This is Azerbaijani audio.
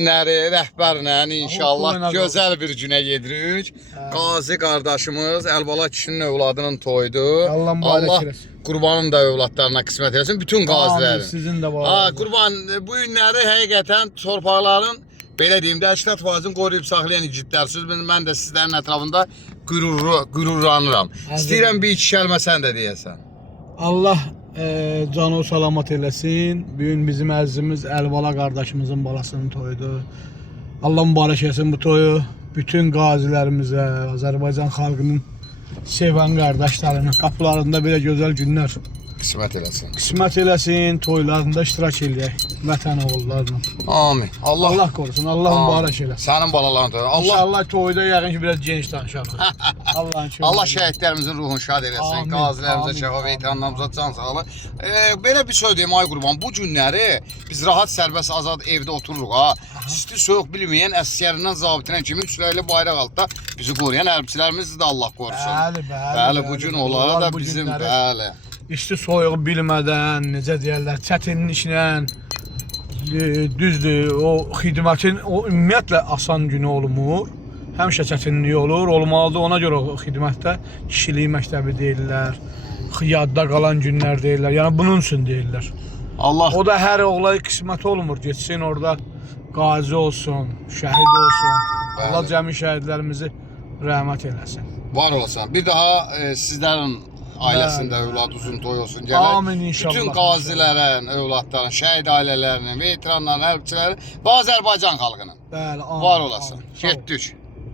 Günləri rəhbərlə inşallah oynadı. gözəl bir günə gedirik. Qazi qardaşımız Əlibala kişinin övladının toyudur. Allah mübarək Allah eləsin. qurbanın da övladlarına qismət eləsin. Bütün Amin, qazilərin. sizin də var. Qurban bu günləri həqiqətən torpaqların belə deyim də 80%-ni qoruyub saxlayan igidlərsiniz. Mən də sizlərin ətrafında qürurlanıram. İstəyirəm bir iki kəlmə sən də deyəsən. Allah canı salamat eləsin. Bugün bizim əzizimiz Əlibala qardaşımızın balasının toyudur. Allah mübarək eləsin bu toyu. Bütün qazilərimizə, Azərbaycan xalqının sevən qardaşlarının qapılarında belə gözəl günlər Qismət eləsin. qismət eləsin, toylarında iştirak eləyək vətən oğullarına. Amin. Allah qorusun, Allah mübarək eləsin. Sənin balaların toyu. Allah İnşallah toyda yəqin ki biraz geniş danışarıq. Allah'ın kömürü. Allah şəhidlərimizin ruhunu şad eləsin. Amin, Qazilərimizə, amin, şəfa amin. veteranlarımıza can sağlığı. Belə bir söz deyim ay qurban. Bu günləri biz rahat, sərbəst, azad evdə otururuq ha. İsti soyuq bilməyən əsgərindən zabitinə kimi üçrəyli bayraq altında bizi qoruyan hərbçilərimizi də Allah qorusun. Bəli, bu gün onlara da Bu bizim günləri bəli. İsti soyuğu bilmədən, necə deyərlər, çətinliklə, düzdür, o xidmətin o ümumiyyətlə asan günü olmur. Həmişə çətinliyi olur, olmalıdır. Ona görə o xidmətdə kişilik məktəbi deyirlər, yadda qalan günlər deyirlər. Yəni bunun üçün deyirlər. Allah O da hər oğlaya qismət olmur. Getsin orada qazi olsun, şəhid olsun. Allah cəmi şəhidlərimizi rəhmət eləsin. var olasan. Bir daha sizlərin ailəsində Bəli. övlad uzun toy olsun gələk. Amin inşallah. Bütün qazilərin, övladların, şəhid ailələrinin, veteranların, hərbçilərin və Azərbaycan xalqının Bəli, amin. var olasan. Amin. Sağ ol. Getdik.